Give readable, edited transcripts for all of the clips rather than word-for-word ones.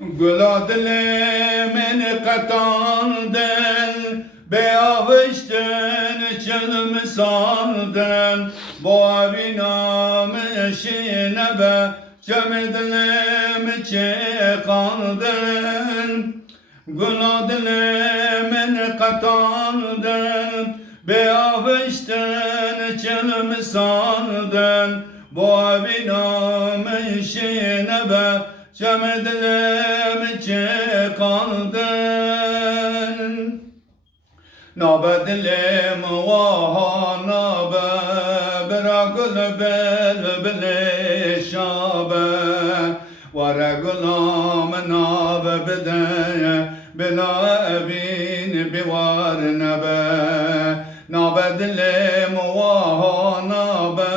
Gula dilimin katandın, beavıştın, çılımı sandın. Bu avinamı eşine be, cemedilimi çıkandın. Gula dilimin katandın, beavıştın, çılımı sandın. Bu avinamı eşine be, Cemedilimi çıkandın. Nabedilim vaha nabe, bırakıl bel şabe. Vare gulam nabe bideye, bila evin bivar nebe. Nabedilim vaha nabe,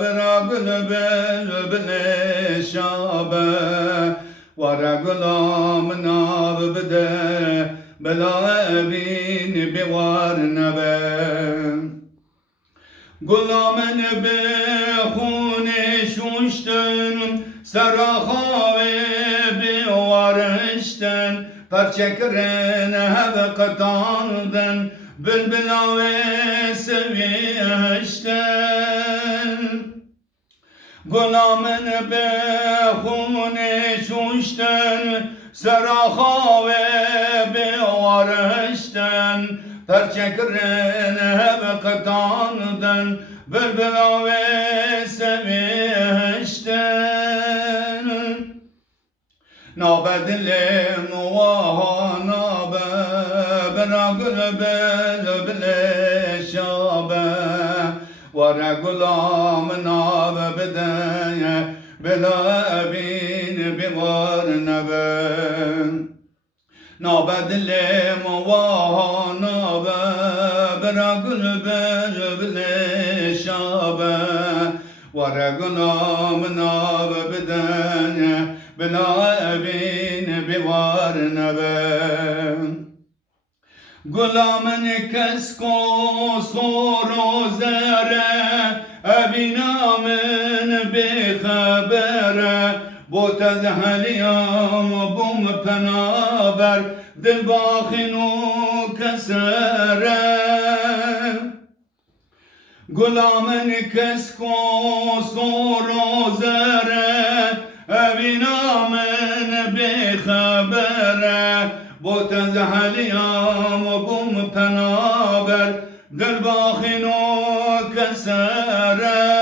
bırakıl bel şabe. Vare gulam nabe bideye, بلا evin bivar nebe. Gulamen be khune şuştun, serahavi bivarıştın. Perçekren heve katandın, bülbüla ve seviştin. Gulamen be khune şuştun, serahavi bivarıştın. Perçekren heve katandın, bülbüla ve seviştin. Nabedilim vaha nabe, bırakıl bel şabe. Vare gulam nabe bideye, bila evin bivar nebe. Nabedilim vaha nabe, bırakıl bel şabe. Vare gulam nabe bideye, bila evin bivar nebe. Gulamın kesko soru zere, ebinamın bir habere. Bu tezheliyam bum penaber, dil bakhinu kesere. Gulamın kesko soru zere, ebinamın bir habere. Bu tezheliyam bum penaber, dil bakhinu kesere.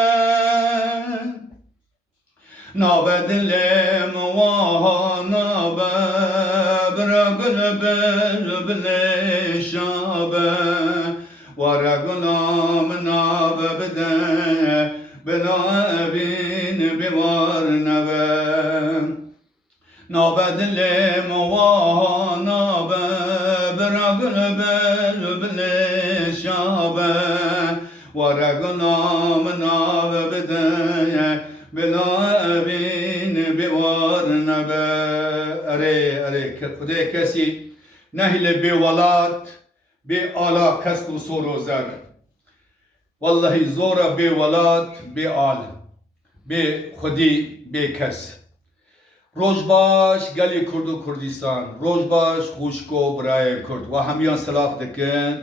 Nabedilim vaha nabe, bırakıl bel şabe. Vare gulam nabe bideye, bila evin bivar nebe. Nabedilim vaha nabe, bırakıl bel şabe. Vare gulam nabe bideye, bila evin bivar nebe. Ere Xuday kesi nehle bevalat be ala kes ku soru zer. Vallahi zora bevalat be al, be Xudi be kes. Rojbaş geli Kurdu Kurdistan, Rojbaş Xuşko Braye Kurd ve hemiyan salaf dikin.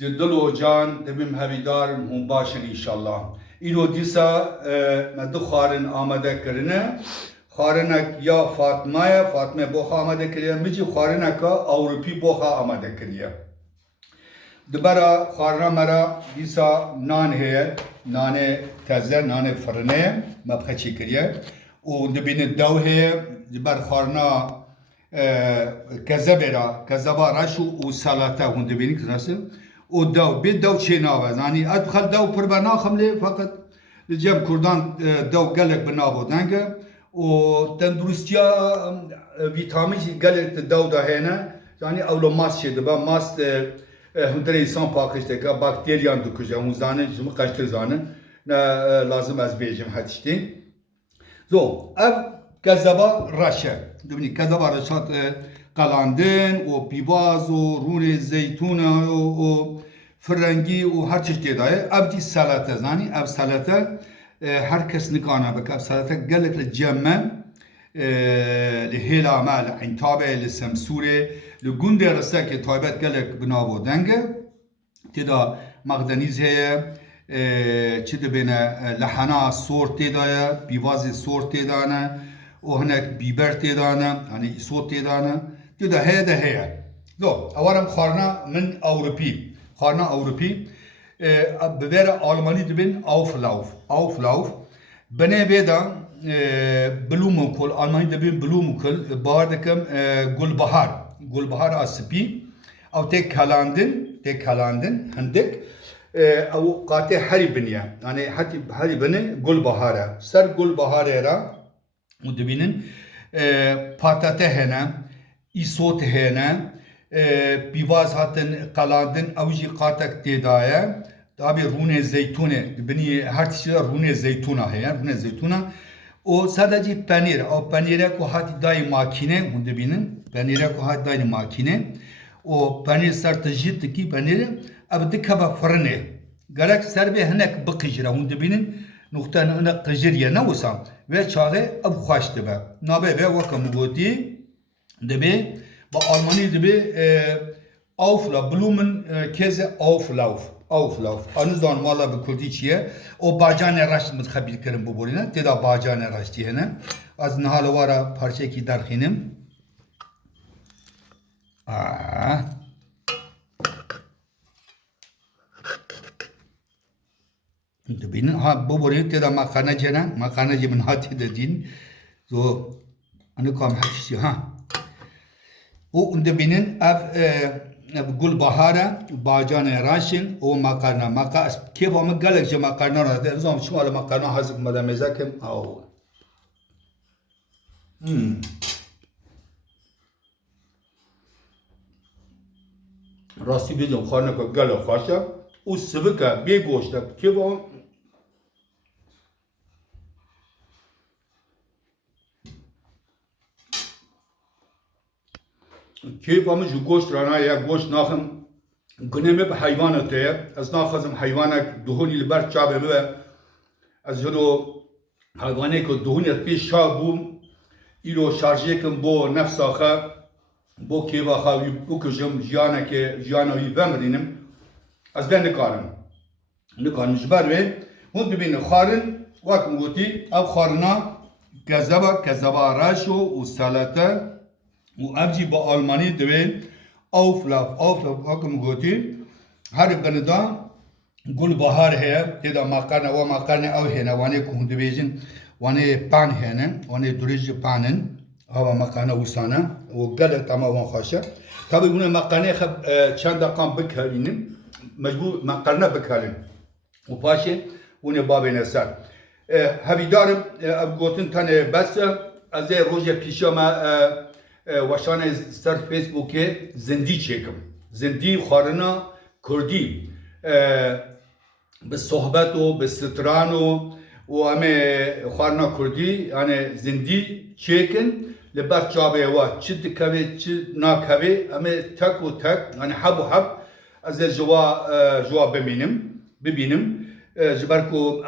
Dil o can dibim hevidar hum başın inşallah. İro disa me du xarin amade kirine. Xarinek ya Fatma'ya, Fatma boha amade kiriye, mici xarinek Avrupi boha amade kiriye. Dibera xarina mera disa nan heye, nane teze, nane fırine me bxeçi kiriye. O dibine dev heye, diber xarina kezebera, kezeba raşu u salata hun dibini kırası. O dev, bir dev çiğnavaz. Yani adxal dev pır bana xamle fakat Cem Kurdan dev gelek binavo denge. O tenduristiya vitamin gelek dev da hene. Yani avlo mas şeydi. Ben mas hundre insan pakıştı. Bakteriyan dukuşa. Hun zanı, şimdi kaçtır zanı. Ne lazım az beycim hatişti. Zo, ev kezeba raşe. Dibini kezeba raşat qalandın. O pivaz, o rune zeytuna, o فرنگی و هر چیزی داره. ابدی سالته زنی. اب سالته هر کس نکانه بک. اب سالته گلک لجمع لهيلا مال عنتابه لسمسوره لجند رسك تايبت قالك بنابو دنگه تدا مقدنیز هي چه دبنا لحنا صور تدايا بيواز صور تدانا وهناك بيبر تدانا يعني صوت تدانا تدا هذا هي لو اولا خارنا من اوروبي خارنا اوروبي ببير الماني دبن auflauf بني بيدا بلوموكل الماني دبن بلوموكل باردكم گل بهار اسبي او tek kalandın هندك او قاطع حري بنيا يعني حتى حري بني گل بهارا سر گل بهارا را مدبينن پاتاته هنا isot هنا بيواز هاتن قلاندن اوجي قاتك تدايا tabi rune zeytune beni her çeşit rune zeytuna he rune zeytuna o sadece peynir o peynire ko hati dai makine hunde binin peynire ko hati dai makine o peynir sartajit ki peynir ab dikaba fırne galak serbe henek bıkıcıra hunde binin noktanı ona kıcırya ne olsam ve çare ab xoştu be nabe ve vakam goti debe ba Almani debe aufla blumen keze auflauf Anızdan mala bir kurdi çiye o bacane raş mutkabil kerim bu bolina teda bacane raş diyene az nahalı vara parça ki darxinim Dibinin ha bu bolina teda makana cena makana cimin hati dedin so anı kam hakisi ha o dibinin gul bahara bacane raşin o makarna kif ama galakçe makarna razı zaman şu ala makarna hazır madameza kim au rasti bizim xana ko gala xaşa o sıvıka bir goşta kif o كيف أمي جو goş رانا يا goş ناخم güneme bir hayvan öteye az nakhazım hayvana duhuni liber çabe me az jero hayvane ko duhuni pi şabum ilo şarjye kim bo nefsaxa bo keva xavi bu kujum jana ke jana wi vemrinim az ben nikarim jbar ve hund bin kharin vak muti ab kharna kazaba raşo u salata وأبجي بألماني دوين auflauf hakkım goti her kanıda gul bahar he teda makarna av hena vane kuhundu bejin vane pan hena vane durij panen hava makarna usana o galet ama van khaşa tabi buna makarna çanda kan bekalinin mecbur makarna bekalin o paşe bunu babene sar havidarım gotin tane bas az roje pişama وشان سر فیسبوک زندی چکم زندی خارنا کردی به صحبت و به ستران و همه خارنا کردی یعنی زندی چکن لبر چابه و چه دکوی چه ناکوی همه تک و تک یعنی حب و حب از جوا ببینم جبركو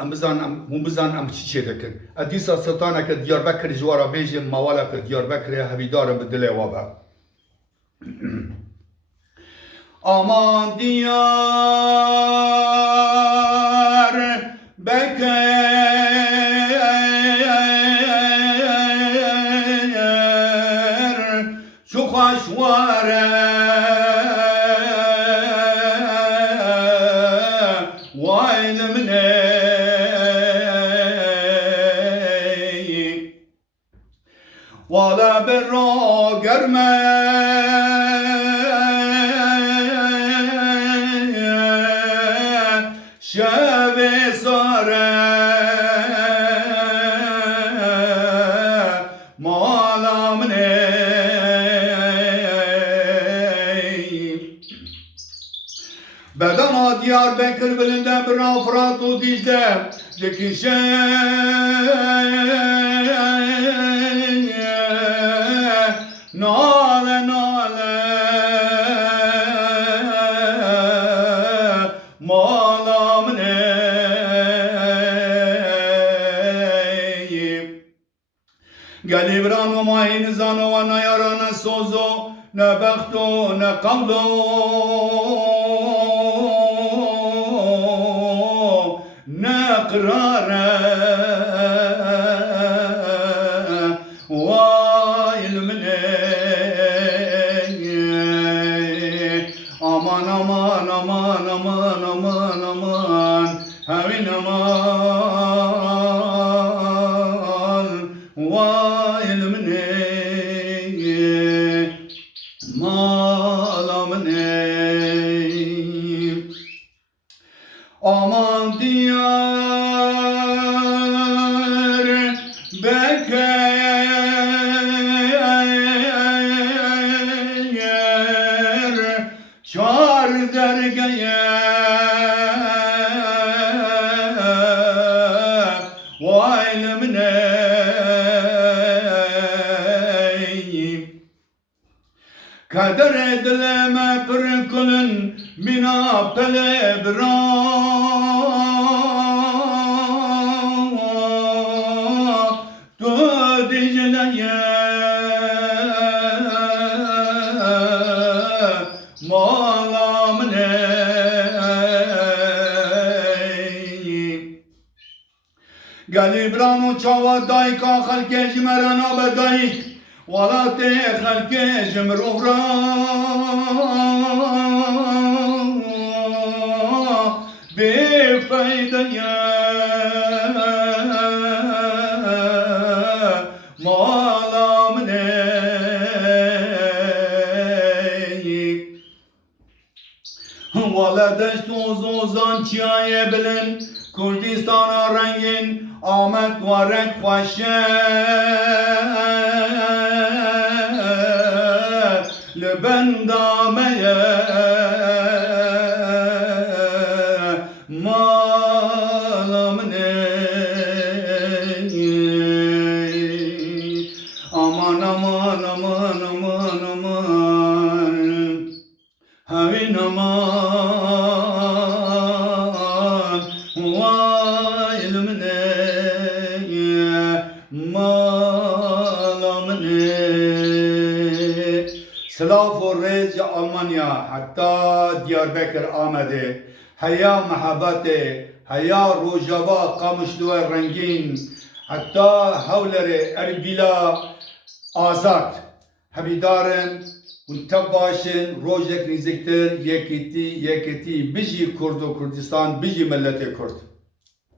مبزان ام چی دکن ادیسا سلطانه که دیاربکر جوارا بیجه موالا که دیاربکر هویدارم به دل وابا aman diyar beker şu kaşvare ولا برا görme şeve sare malam ne bedana Diyarbakır belinde bir Fırat o Dicle dikişe nale malam neyim gelib ناهین زانو و نیارا نه سوزو نه بختو نه قولو نه قراره وایل منه aman aman aman aman aman aman havin aman vayl mine mal mine aman diyar beker çar dergeye vayl mine kader edileme bir kulun bina pele bira tu dicleye malam ne Galibrano çava dayka halke jmerana bedayik ولا تخلك جمر أخرى بفايدة يا مالا مني ولا دشت وزوزان چیای بلن کردستان رنگین آمد و رنگ خوشه لبندامه مالم نه aman aman aman aman aman havin aman vayl mine malam ne سلاف و ریز آلمانیا حتی دیاربکر آمده هیا محبت هیا روجابا قامشلو رنگین حتی هولر اربیلا آزاد هبیدارن و تباشن روجک نزکتر یکیتی بجی کرد و کردستان بجی ملت کرد